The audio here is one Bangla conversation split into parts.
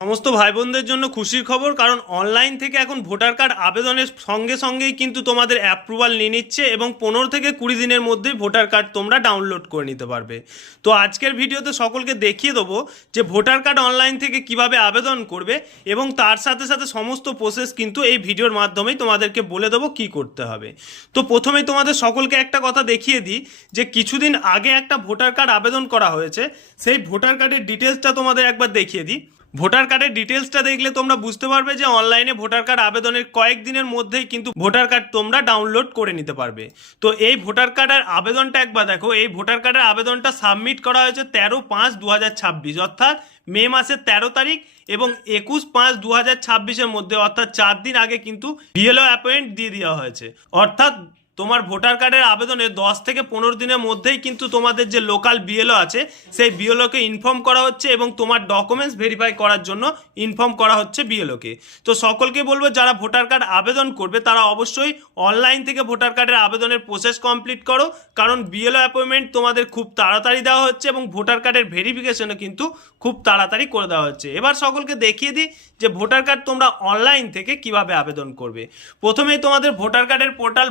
সমস্ত ভাই বোনদের জন্য খুশির খবর, কারণ অনলাইন থেকে এখন ভোটার কার্ড আবেদনের সঙ্গে সঙ্গেই কিন্তু তোমাদের অ্যাপ্রুভাল নিয়ে নিচ্ছে এবং 15 থেকে 20 দিনের মধ্যেই ভোটার কার্ড তোমরা ডাউনলোড করে নিতে পারবে। তো আজকের ভিডিওতে সকলকে দেখিয়ে দেবো যে ভোটার কার্ড অনলাইন থেকে কিভাবে আবেদন করবে এবং তার সাথে সাথে সমস্ত প্রসেস কিন্তু এই ভিডিওর মাধ্যমেই তোমাদেরকে বলে দেবো কি করতে হবে। তো প্রথমেই তোমাদের সকলকে একটা কথা দেখিয়ে দিই যে কিছুদিন আগে একটা ভোটার কার্ড আবেদন করা হয়েছে, সেই ভোটার কার্ডের ডিটেলসটা তোমাদের একবার দেখিয়ে দিই। ভোটার কার্ডের ডিটেলসটা দেখলে তোমরা বুঝতে পারবে যে অনলাইনে ভোটার কার্ড আবেদনের কয়েকদিনের মধ্যেই কিন্তু ভোটার কার্ড তোমরা ডাউনলোড করে নিতে পারবে। তো এই ভোটার কার্ডের আবেদনটা একবার দেখো। এই ভোটার কার্ডের আবেদনটা সাবমিট করা হয়েছে 13/5/2026, অর্থাৎ মে মাসের 13 তারিখ এবং 21/5/2026-এর মধ্যে, অর্থাৎ 4 দিন আগে কিন্তু বিএলও অ্যাপয়েন্ট দিয়ে দেওয়া হয়েছে। অর্থাৎ তোমার ভোটার কার্ডের আবেদনে 10 থেকে 15 দিনের মধ্যেই কিন্তু তোমাদের যে লোকাল বিএলও আছে সেই বিএলওকে ইনফর্ম করা হচ্ছে এবং তোমার ডকুমেন্টস ভেরিফাই করার জন্য ইনফর্ম করা হচ্ছে বিএলওকে। তো সকলকে বলবো যারা ভোটার কার্ড আবেদন করবে তারা অবশ্যই অনলাইন থেকে ভোটার কার্ডের আবেদনের প্রসেস কমপ্লিট করো, কারণ বিএলও অ্যাপয়েন্টমেন্ট তোমাদের খুব তাড়াতাড়ি দেওয়া হচ্ছে এবং ভোটার কার্ডের ভেরিফিকেশনও কিন্তু খুব তাড়াতাড়ি করে দেওয়া হচ্ছে। এবার সকলকে দেখিয়ে দিই যে ভোটার কার্ড তোমরা অনলাইন থেকে কিভাবে আবেদন করবে। প্রথমেই তোমাদের ভোটার কার্ডের পোর্টাল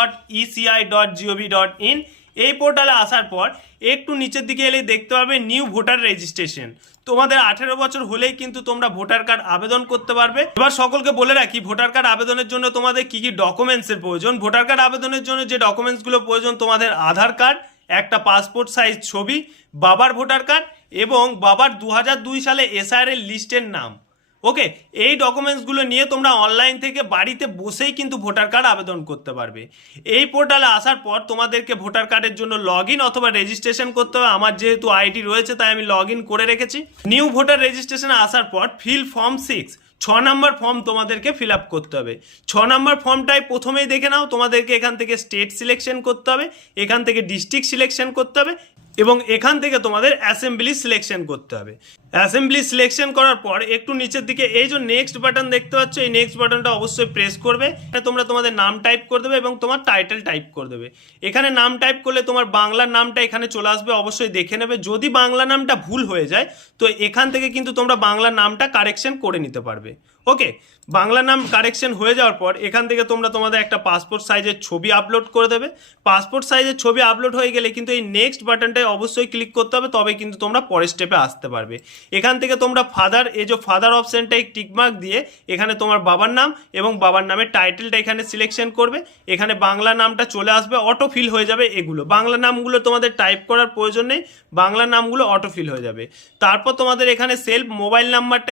voter.eci.gov.in, এই পোর্টালে আসার পর একটু নিচের দিকে এলেই দেখতে পাবে নিউ ভোটার রেজিস্ট্রেশন। তোমাদের 18 বছর হলেই কিন্তু তোমরা ভোটার কার্ড আবেদন করতে পারবে। এবার সকলকে বলে রাখি ভোটার কার্ড আবেদনের জন্য তোমাদের কি কি ডকুমেন্টসের প্রয়োজন। ভোটার কার্ড আবেদনের জন্য যে ডকুমেন্টসগুলো প্রয়োজন, তোমাদের আধার কার্ড, একটা পাসপোর্ট সাইজ ছবি, বাবার ভোটার কার্ড এবং বাবার 2002 সালে এসআইআর এর লিস্টের নাম। ওকে, এই ডকুমেন্টসগুলো নিয়ে তোমরা অনলাইন থেকে বাড়িতে বসেই কিন্তু ভোটার কার্ড আবেদন করতে পারবে। এই পোর্টালে আসার পর তোমাদেরকে ভোটার কার্ডের জন্য লগ ইন অথবা রেজিস্ট্রেশন করতে হবে। আমার যেহেতু আইডি রয়েছে তাই আমি লগ ইন করে রেখেছি। নিউ ভোটার রেজিস্ট্রেশনে আসার পর ফিল ফর্ম 6, 6 নম্বর ফর্ম তোমাদেরকে ফিল আপ করতে হবে। 6 নম্বর ফর্মটাই প্রথমেই দেখে নাও। তোমাদেরকে এখান থেকে স্টেট সিলেকশন করতে হবে, এখান থেকে ডিস্ট্রিক্ট সিলেকশন করতে হবে এবং এখান থেকে তোমাদের অ্যাসেম্বলি সিলেকশন করতে হবে। অ্যাসেম্বলি সিলেকশন করার পর একটু নিচের দিকে এই যে নেক্সট বাটন দেখতে পাচ্ছ, এই নেক্সট বাটনটা অবশ্যই প্রেস করবে। তোমরা তোমাদের নাম টাইপ করে দেবে এবং তোমার টাইটেল টাইপ করে দেবে। এখানে নাম টাইপ করলে তোমার বাংলার নামটা এখানে চলে আসবে, অবশ্যই দেখে নেবে। যদি বাংলা নামটা ভুল হয়ে যায় তো এখান থেকে কিন্তু তোমরা বাংলা নামটা কারেকশন করে নিতে পারবে। ওকে, বাংলা নাম কারেকশন হয়ে যাওয়ার পর এখান থেকে তোমরা তোমাদের একটা পাসপোর্ট সাইজের ছবি আপলোড করে দেবে। পাসপোর্ট সাইজের ছবি আপলোড হয়ে গেলে কিন্তু এই নেক্সট বাটনটায় অবশ্যই ক্লিক করতে হবে, তবে কিন্তু তোমরা পরের স্টেপে আসতে পারবে। এখান থেকে তোমরা ফাদার, এই যে ফাদার অপশনটাই টিকমার্ক দিয়ে এখানে তোমার বাবার নাম এবং বাবার নামের টাইটেলটা এখানে সিলেকশন করবে। এখানে বাংলা নামটা চলে আসবে, অটো ফিল হয়ে যাবে। এগুলো বাংলা নামগুলো তোমাদের টাইপ করার প্রয়োজন নেই, বাংলা নামগুলো অটো ফিল হয়ে যাবে। তারপর তোমাদের এখানে সেলফ মোবাইল নাম্বারটা